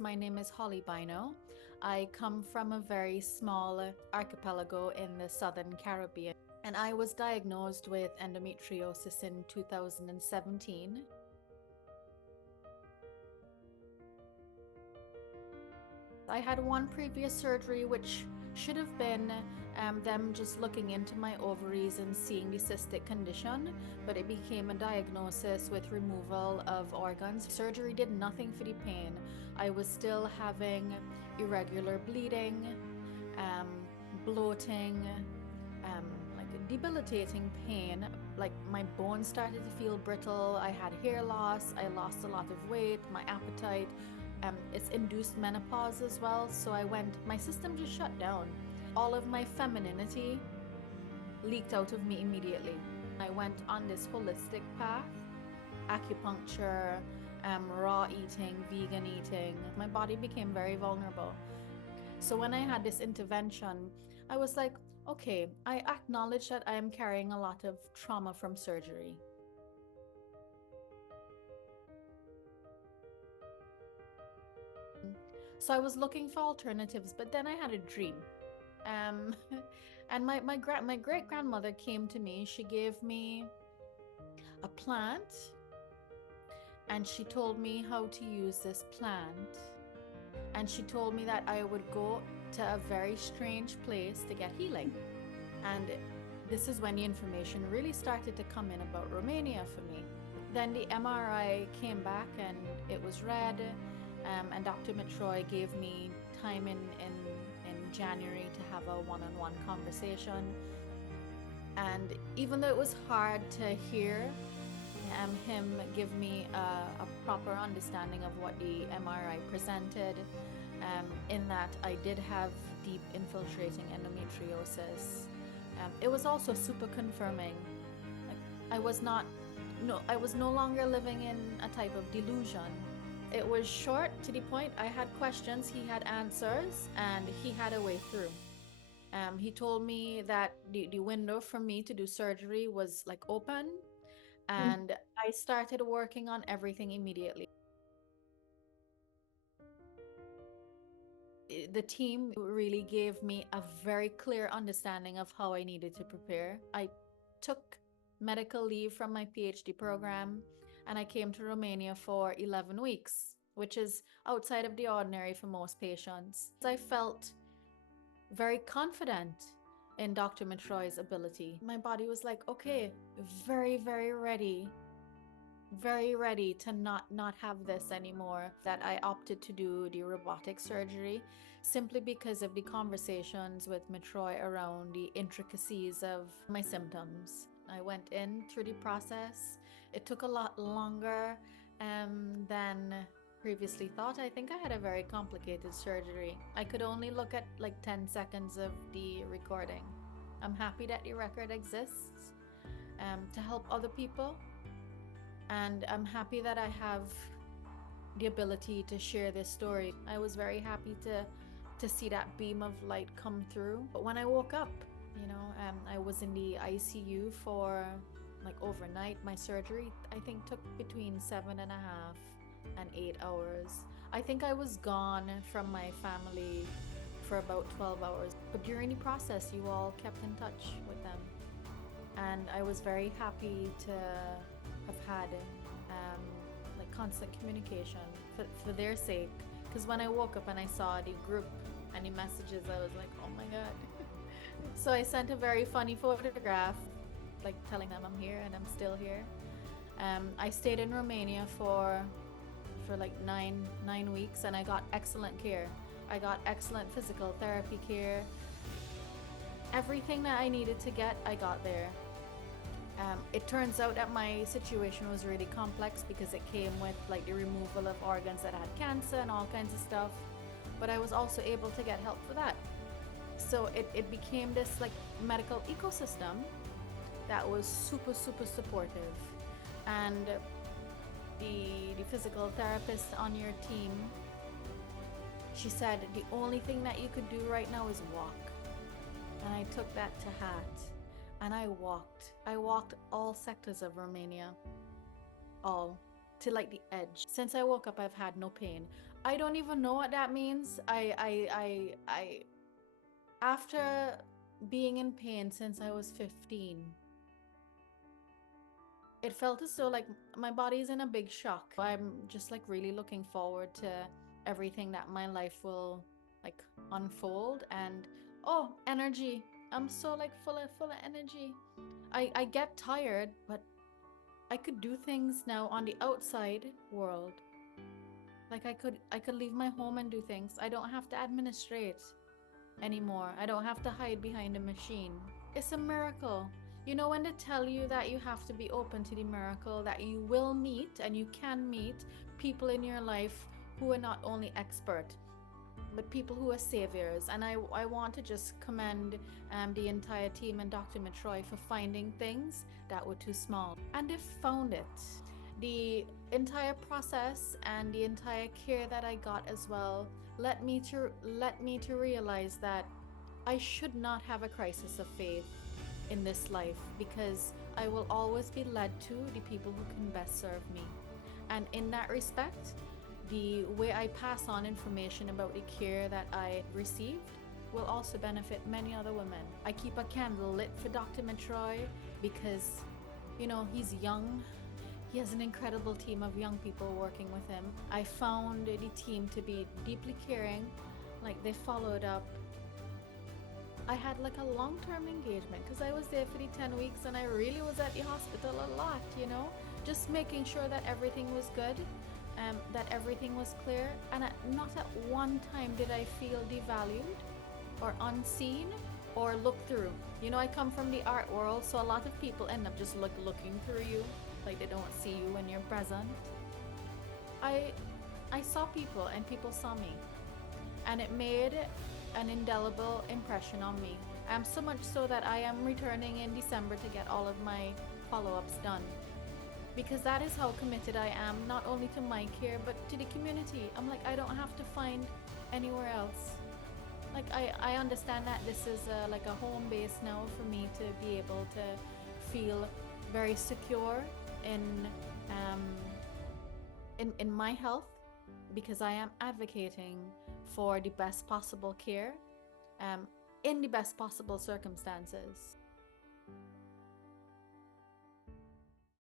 My name is Holly Bino. I come from a very small archipelago in the southern Caribbean, and I was diagnosed with endometriosis in 2017. I had one previous surgery which should have been them just looking into my ovaries and seeing the cystic condition, but it became a diagnosis with removal of organs. Surgery did nothing for the pain. I was still having irregular bleeding, bloating, like debilitating pain. Like my bones started to feel brittle. I had hair loss. I lost a lot of weight. My appetite. It's induced menopause as well, so my system just shut down. All of my femininity leaked out of me immediately. I went on this holistic path, acupuncture, raw eating, vegan eating. My body became very vulnerable. So when I had this intervention, I was like, okay, I acknowledge that I am carrying a lot of trauma from surgery. So I was looking for alternatives, but then I had a dream. And my great-grandmother came to me. She gave me a plant, and she told me how to use this plant. And she told me that I would go to a very strange place to get healing. And this is when the information really started to come in about Romania for me. Then the MRI came back and it was red. And Dr. Mitroi gave me time in January to have a one-on-one conversation. And even though it was hard to hear him give me a proper understanding of what the MRI presented, in that I did have deep infiltrating endometriosis, it was also super confirming. I was no longer living in a type of delusion. It was short, to the point. I had questions, he had answers, and he had a way through. He told me that the window for me to do surgery was like open, and I started working on everything immediately. The team really gave me a very clear understanding of how I needed to prepare. I took medical leave from my PhD program, and I came to Romania for 11 weeks, which is outside of the ordinary for most patients. I felt very confident in Dr. Mitroi's ability. My body was like, okay, very, very ready to not have this anymore. That I opted to do the robotic surgery simply because of the conversations with Mitroi around the intricacies of my symptoms. I went in through the process. It took a lot longer than previously thought. I think I had a very complicated surgery. I could only look at like 10 seconds of the recording. I'm happy that the record exists to help other people. And I'm happy that I have the ability to share this story. I was very happy to see that beam of light come through. But when I woke up, I was in the ICU for like overnight. My surgery, I think, took between 7.5 and 8 hours. I think I was gone from my family for about 12 hours. But during the process, you all kept in touch with them. And I was very happy to have had like constant communication for their sake. Because when I woke up and I saw the group and the messages, I was like, oh my God. So I sent a very funny photograph, like telling them I'm here and I'm still here. I stayed in Romania for like nine weeks, and I got excellent care. I got excellent physical therapy care. Everything that I needed to get, I got there. It turns out that my situation was really complex because it came with like the removal of organs that had cancer and all kinds of stuff. But I was also able to get help for that. So it became this like medical ecosystem that was super, super supportive. And the physical therapist on your team, she said the only thing that you could do right now is walk. And I took that to heart. And I walked all sectors of Romania, all to like the edge. Since I woke up, I've had no pain. I don't even know what that means. After being in pain since I was 15, it felt as though like my body's in a big shock. I'm just like really looking forward to everything that my life will like unfold. And oh, energy. I'm so like full of energy. I get tired, but I could do things now on the outside world. Like I could leave my home and do things. I don't have to administrate anymore. I don't have to hide behind a machine. It's a miracle. You know, when they tell you that you have to be open to the miracle, that you will meet and you can meet people in your life who are not only expert, but people who are saviors. And I want to just commend the entire team and Dr. Mitroi for finding things that were too small. And they found it. The entire process and the entire care that I got as well led me to realize that I should not have a crisis of faith in this life, because I will always be led to the people who can best serve me. And in that respect, the way I pass on information about the care that I received will also benefit many other women. I keep a candle lit for Dr. Mitroi because, he's young. He has an incredible team of young people working with him. I found the team to be deeply caring. Like, they followed up. I had like a long-term engagement because I was there for the 10 weeks and I really was at the hospital a lot, just making sure that everything was good, that everything was clear. And not at one time did I feel devalued or unseen or looked through. I come from the art world, so a lot of people end up just looking through you, like they don't see you when you're present. I saw people and people saw me, and it made an indelible impression on me. So much so that I am returning in December to get all of my follow-ups done. Because that is how committed I am, not only to my care, but to the community. I'm like, I don't have to find anywhere else. Like, I understand that this is like a home base now for me to be able to feel very secure um, in my health, because I am advocating for the best possible care in the best possible circumstances.